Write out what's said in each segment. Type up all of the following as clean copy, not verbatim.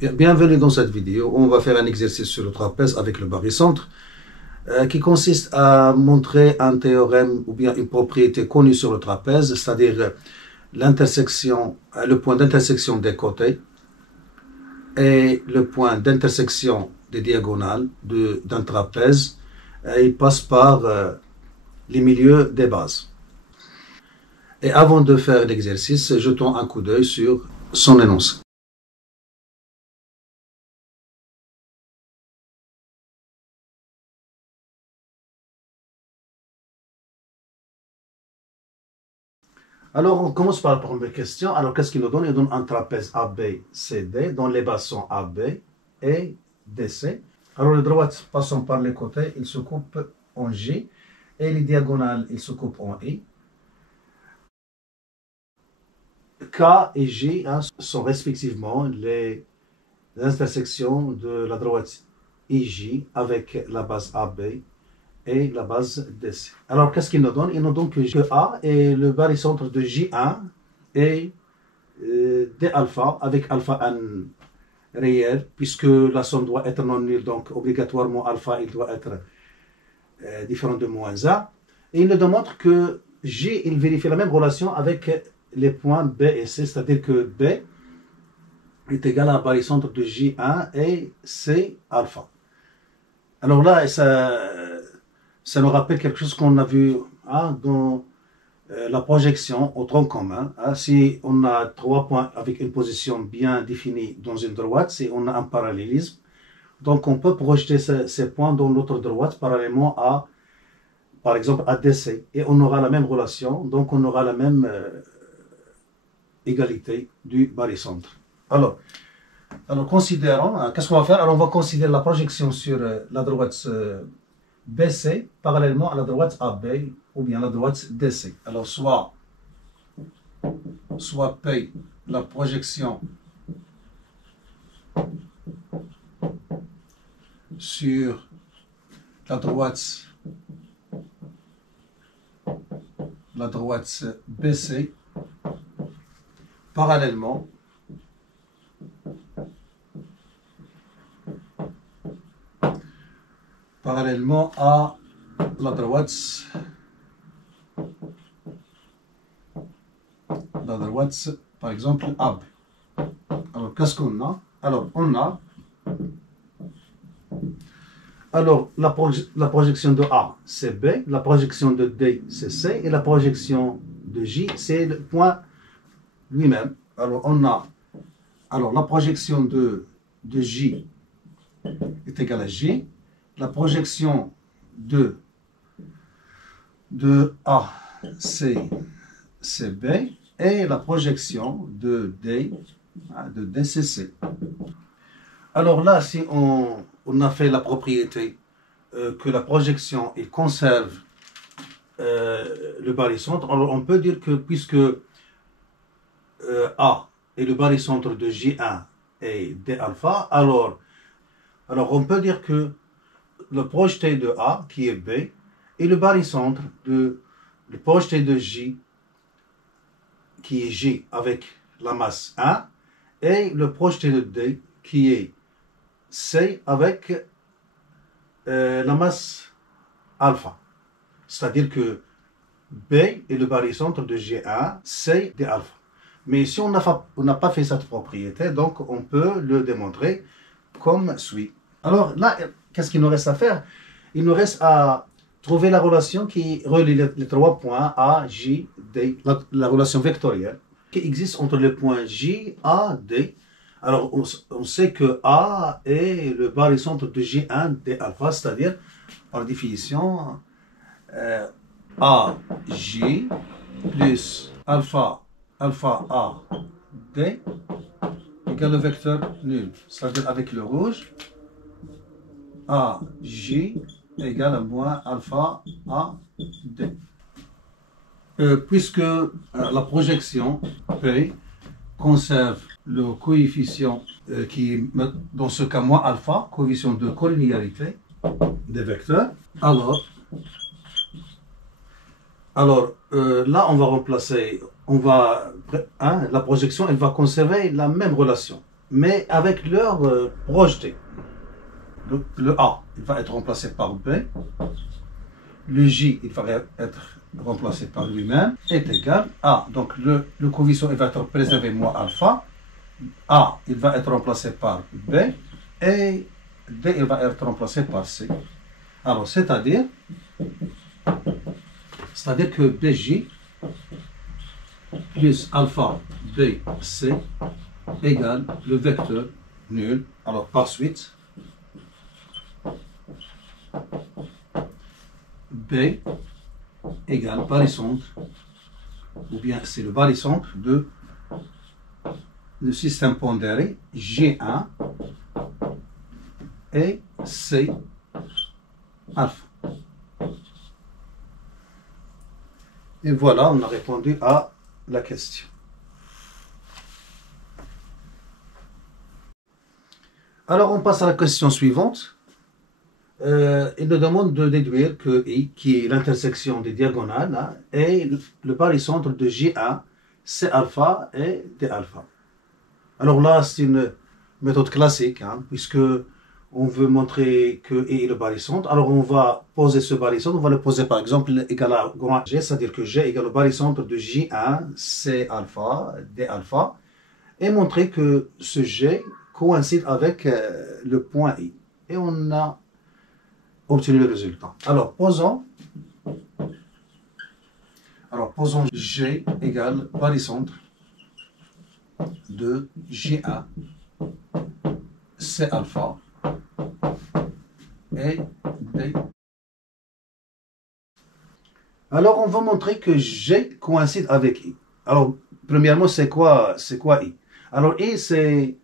Bienvenue dans cette vidéo. On va faire un exercice sur le trapèze avec le barycentre qui consiste à montrer un théorème ou bien une propriété connue sur le trapèze, c'est-à-dire l'intersection, le point d'intersection des côtés et le point d'intersection des diagonales d'un trapèze. Il passe par les milieux des bases. Et avant de faire l'exercice, jetons un coup d'œil sur son énoncé. Alors, on commence par la première question. Alors, qu'est-ce qu'il nous donne? Il donne un trapèze ABCD dont les bases sont AB et DC. Alors, les droites passant par les côtés, ils se coupent en J et les diagonales, ils se coupent en I. K et J sont respectivement les intersections de la droite IJ avec la base AB et la base DC. Alors, qu'est-ce qu'il nous donne? Il nous donne que A est le barycentre de J1 et D alpha avec alpha n réel, puisque la somme doit être non nulle, donc obligatoirement alpha il doit être différent de moins 1. Et il nous démontre que J, il vérifie la même relation avec les points B et C, c'est-à-dire que B est égal à un barycentre de J1 et C alpha. Alors là, ça nous rappelle quelque chose qu'on a vu dans la projection au tronc commun. Si on a 3 points avec une position bien définie dans une droite, si on a un parallélisme, donc on peut projeter ces points dans l'autre droite parallèlement à, par exemple, à DC. Et on aura la même relation, donc on aura la même égalité du barycentre. Alors considérons, qu'est-ce qu'on va faire? Alors on va considérer la projection sur la droite BC parallèlement à la droite AB ou bien la droite DC. Alors soit P, la projection sur la droite BC parallèlement à la droite par exemple AB. Alors qu'est-ce qu'on a? Alors on a la projection de A c'est B, la projection de D c'est C et la projection de J c'est le point lui-même. Alors on a la projection de J est égale à J. La projection de A, c'est B, et la projection de D, c'est C. Alors là, si on a fait la propriété que la projection il conserve le barycentre, alors on peut dire que puisque A est le barycentre de J1 et D alpha, alors on peut dire que le projeté de A, qui est B, et le barycentre le projeté de J, qui est J avec la masse 1, et le projeté de D, qui est C avec la masse alpha. C'est-à-dire que B est le barycentre de G1, C de alpha. Mais si on n'a pas fait cette propriété, donc on peut le démontrer comme suit. Alors là, qu'est-ce qu'il nous reste à faire? Il nous reste à trouver la relation qui relie les 3 points A, J, D, la relation vectorielle qui existe entre les points J, A, D. Alors on sait que A est le barycentre de J1, D alpha, c'est-à-dire par définition A, J plus alpha A, D égale le vecteur nul, c'est-à-dire avec le rouge. A, J égale à moins alpha A, D. Puisque la projection P conserve le coefficient qui est, dans ce cas, moins alpha, coefficient de collinéarité des vecteurs, alors là, on va remplacer, la projection, elle va conserver la même relation. mais avec leur projeté. Le A, il va être remplacé par B. Le J, il va être remplacé par lui-même, est égal à, donc le coefficient il va être préservé moins alpha. A, il va être remplacé par B. Et D, il va être remplacé par C. Alors, c'est-à-dire que BJ plus alpha BC égale le vecteur nul. Alors, par suite, B égale barycentre, ou bien c'est le barycentre de le système pondéré G1 et C alpha. Et voilà, on a répondu à la question. Alors, on passe à la question suivante. Il nous demande de déduire que I, qui est l'intersection des diagonales, hein, est le barycentre de J1, C alpha et D alpha. Alors là, c'est une méthode classique, hein, puisque on veut montrer que I est le barycentre. Alors on va poser ce barycentre, on va le poser par exemple égal à grand G, c'est-à-dire que G égale le barycentre de J1, C alpha, D alpha, et montrer que ce G coïncide avec le point I. Et on a obtenu le résultat. Alors posons G égale barycentre de J1, C alpha et D. Alors on va montrer que G coïncide avec I. Alors premièrement, c'est quoi I? Alors I, c'est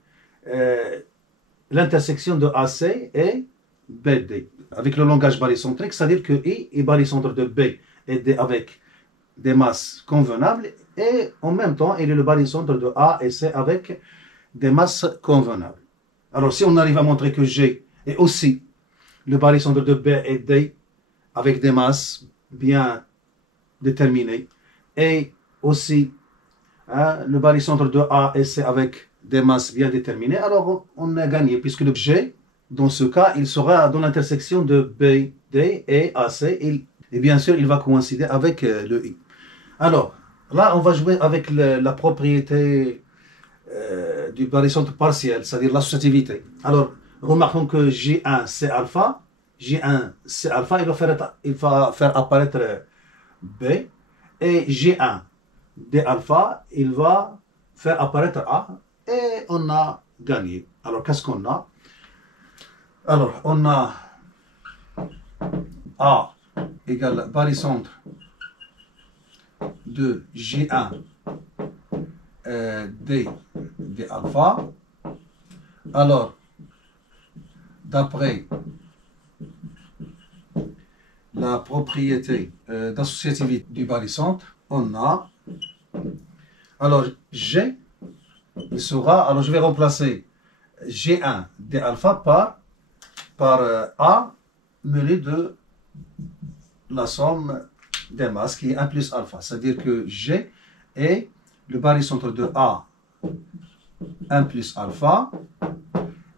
l'intersection de AC et BD avec le langage barycentrique, c'est-à-dire que I est barycentre de B et D avec des masses convenables, et en même temps, il est le barycentre de A et C avec des masses convenables. Alors, si on arrive à montrer que G est aussi le barycentre de B et D avec des masses bien déterminées, et aussi le barycentre de A et C avec des masses bien déterminées, alors on a gagné, puisque le G, dans ce cas, il sera dans l'intersection de B, D et AC, et bien sûr, il va coïncider avec le I. Alors, là, on va jouer avec la propriété du barycentre partiel, c'est-à-dire l'associativité. Alors, remarquons que J1, C alpha, il va faire apparaître B, et J1, D alpha, il va faire apparaître A, et on a gagné. Alors, qu'est-ce qu'on a? Alors, on a A égale barycentre de J1 D alpha. Alors, d'après la propriété d'associativité du barycentre, on a, alors G, il sera, alors je vais remplacer G1 D alpha par A mêlé de la somme des masses qui est 1 plus alpha. C'est-à-dire que G est le barycentre de A 1 plus alpha,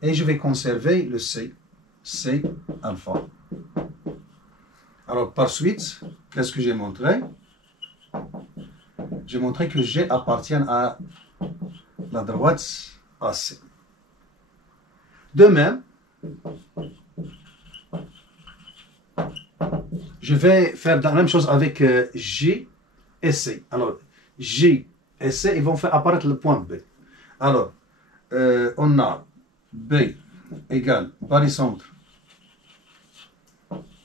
et je vais conserver le C alpha. Alors par suite, qu'est-ce que j'ai montré? J'ai montré que G appartient à la droite AC. De même, je vais faire la même chose avec J et C. Alors, J et C, ils vont faire apparaître le point B. Alors, on a B égale barycentre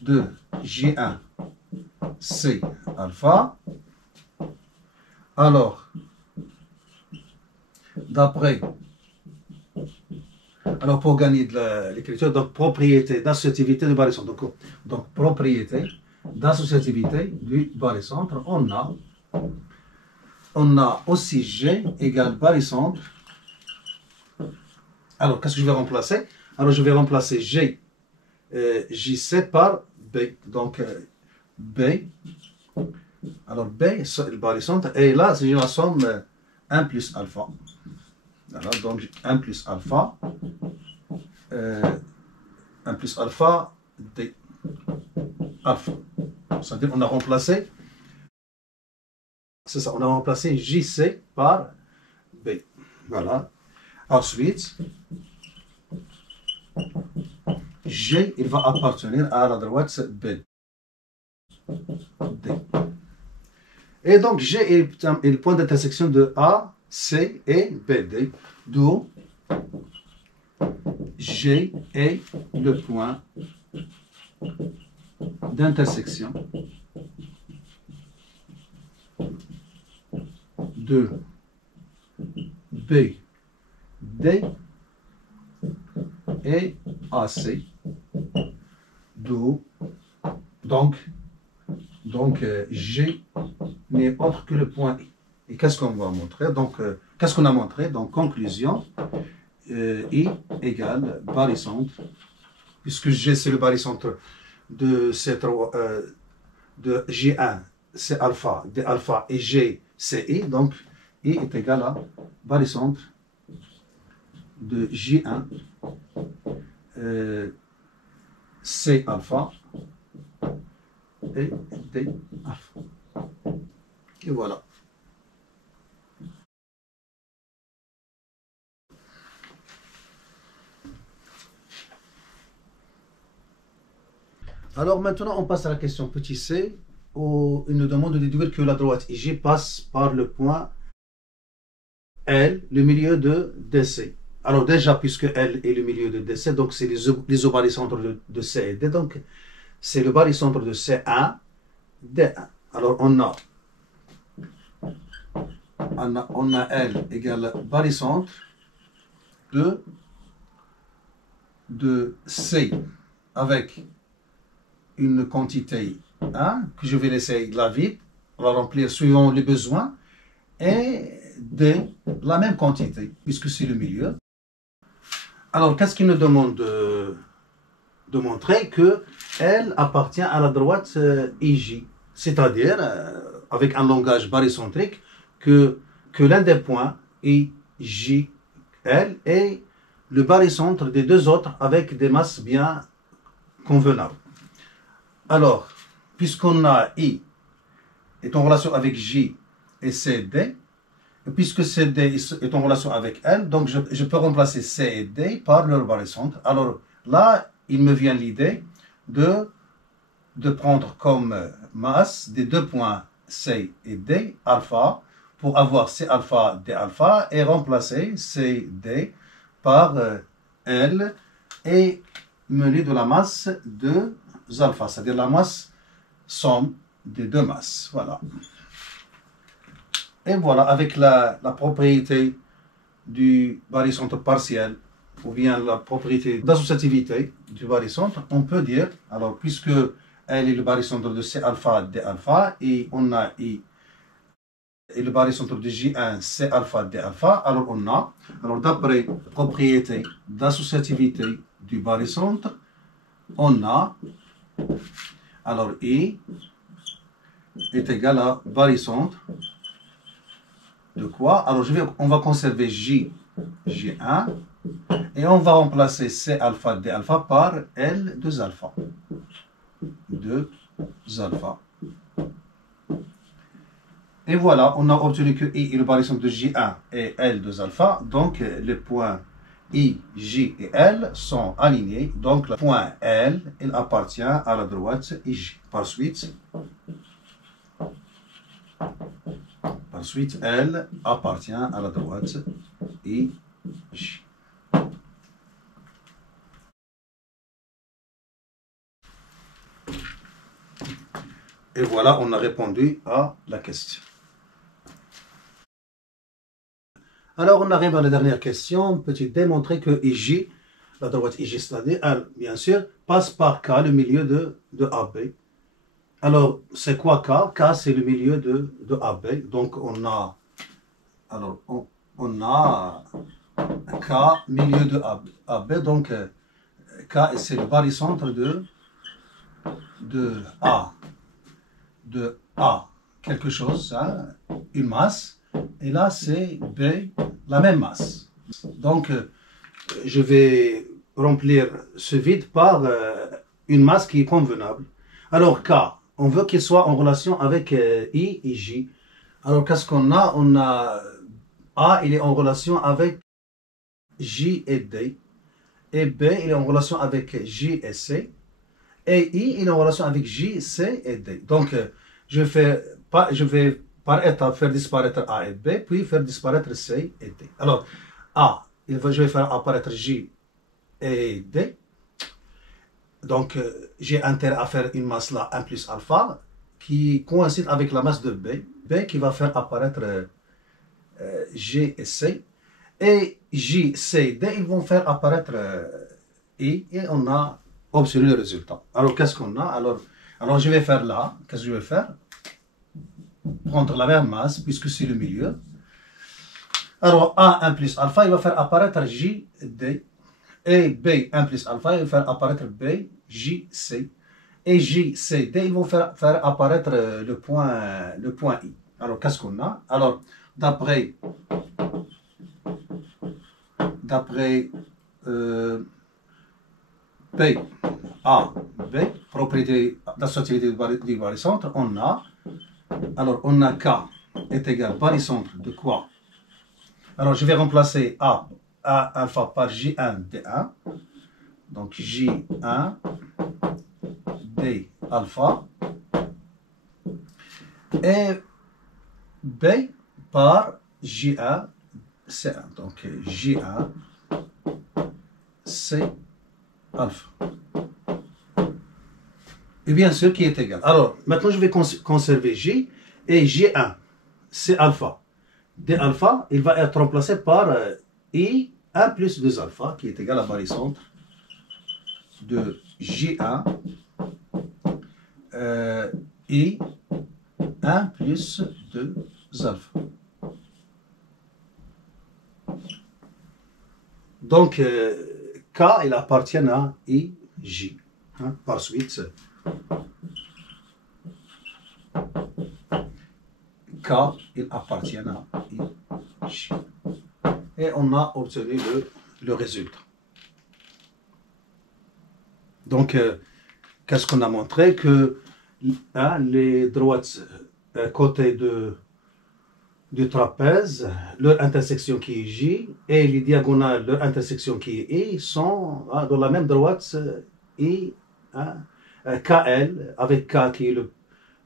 de J1 C alpha. Alors, pour gagner de l'écriture, donc propriété d'associativité du barycentre. Donc propriété d'associativité du barycentre, on a aussi G égale barycentre. Alors, qu'est-ce que je vais remplacer? Alors, je vais remplacer G, JC par B. Donc, B, alors B, c'est le barycentre, et là, c'est la somme 1 plus alpha. Voilà, donc 1 plus alpha, 1 plus alpha, D alpha. C'est-à-dire on a remplacé, c'est ça, on a remplacé JC par B. Voilà. Ensuite, G, il va appartenir à la droite B. D. Et donc G est le point d'intersection de A, C et BD, d'où G est le point d'intersection de B, D et AC, d'où donc G n'est autre que le point I. Et qu'est-ce qu'on va montrer? Donc, qu'est-ce qu'on a montré? Donc, conclusion, I égale barycentre, puisque G c'est le barycentre de de G1, c'est alpha, D alpha et G c'est I, donc I est égal à barycentre de J1, C alpha et D alpha. Et voilà. Alors maintenant, on passe à la question petit c, où il nous demande de déduire que la droite IJ passe par le point L, le milieu de DC. Alors déjà, puisque L est le milieu de DC, donc c'est les barycentres de C et D, donc c'est le barycentre de C1, D1. Alors on a L égale barycentre de C avec une quantité 1 que je vais laisser la vide, on va remplir suivant les besoins, et D, la même quantité, puisque c'est le milieu. Alors, qu'est-ce qu'il nous demande de montrer? Que L appartient à la droite IJ, c'est-à-dire, avec un langage barycentrique, que l'un des points IJ, L, est le barycentre des deux autres avec des masses bien convenables. Alors, puisqu'on a I est en relation avec J et CD, et puisque CD est en relation avec L, donc je peux remplacer C et D par leur barycentre. Alors là, il me vient l'idée de prendre comme masse des deux points C et D, alpha, pour avoir C alpha, D alpha, et remplacer C, D par L, et mener de la masse de alpha, c'est-à-dire la masse somme des deux masses. Voilà. Et voilà, avec la propriété du barycentre partiel, ou bien la propriété d'associativité du barycentre, on peut dire, alors puisque elle est le barycentre de C alpha, D alpha, et on a I et le barycentre de J1, C alpha, D alpha, alors on a, alors d'après la propriété d'associativité du barycentre, on a, alors I est égal à barycentre de quoi? Alors on va conserver J, J1, et on va remplacer C alpha, D alpha par L 2 alpha. 2 alpha. Et voilà, on a obtenu que I est le barycentre de J1 et L 2 alpha, donc les points I, J et L sont alignés, donc le point L, il appartient à la droite IJ. Par suite, L appartient à la droite IJ. Et voilà, on a répondu à la question. Alors, on arrive à la dernière question. Peut-il démontrer que IJ, la droite IJ, c'est-à-dire L, bien sûr, passe par K, le milieu de AB. Alors, c'est quoi K? K, c'est le milieu de AB. Donc, on a K, milieu de AB. Donc, K, c'est le barycentre de A, quelque chose, hein, une masse. Et là, c'est B, la même masse. Donc, je vais remplir ce vide par une masse qui est convenable. Alors, K, on veut qu'il soit en relation avec I et J. Alors, qu'est-ce qu'on a? On a A, il est en relation avec J et D. Et B, il est en relation avec J et C. Et I, il est en relation avec J, C et D. Donc, je vais par étape faire disparaître A et B, puis faire disparaître C et D. Alors, A, je vais faire apparaître J et D. Donc, j'ai intérêt à faire une masse là, 1 plus alpha, qui coïncide avec la masse de B. B qui va faire apparaître G et C. Et J, C, D, ils vont faire apparaître I. Et on a obtenu le résultat. Alors, qu'est-ce qu'on a? Alors, je vais faire là. Qu'est-ce que je vais faire? Prendre la même masse, puisque c'est le milieu. Alors, A, 1 plus alpha, il va faire apparaître J, D. Et B, 1 plus alpha, il va faire apparaître B, J, C. Et J, C, D, ils vont faire apparaître le point I. Alors, qu'est-ce qu'on a? Alors, d'après P, A, B, propriété d'associativité du barycentre, on a K est égal barycentre de quoi? Alors, je vais remplacer A alpha par J1 D1. Donc, J1 D alpha. Et B par J1 C1. Donc, J1 C alpha. Et bien sûr, qui est égal. Alors, maintenant, je vais conserver J et J1 C alpha. D alpha, il va être remplacé par I 1 plus 2 alpha, qui est égal à barycentre de J1 I 1 plus 2 alpha. Donc, K, il appartient à I, J. Hein, par suite, K, il appartient à I, J. Et on a obtenu le résultat. Donc, qu'est-ce qu'on a montré? Que les droites côté du trapèze, leur intersection qui est J, et les diagonales, leur intersection qui est I, sont dans la même droite I, KL, avec K qui est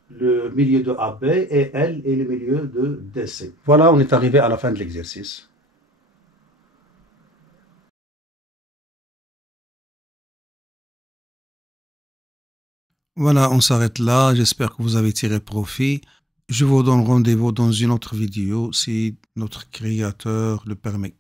le milieu de AB, et L est le milieu de DC. Voilà, on est arrivé à la fin de l'exercice. Voilà, on s'arrête là. J'espère que vous avez tiré profit. Je vous donne rendez-vous dans une autre vidéo si notre créateur le permet.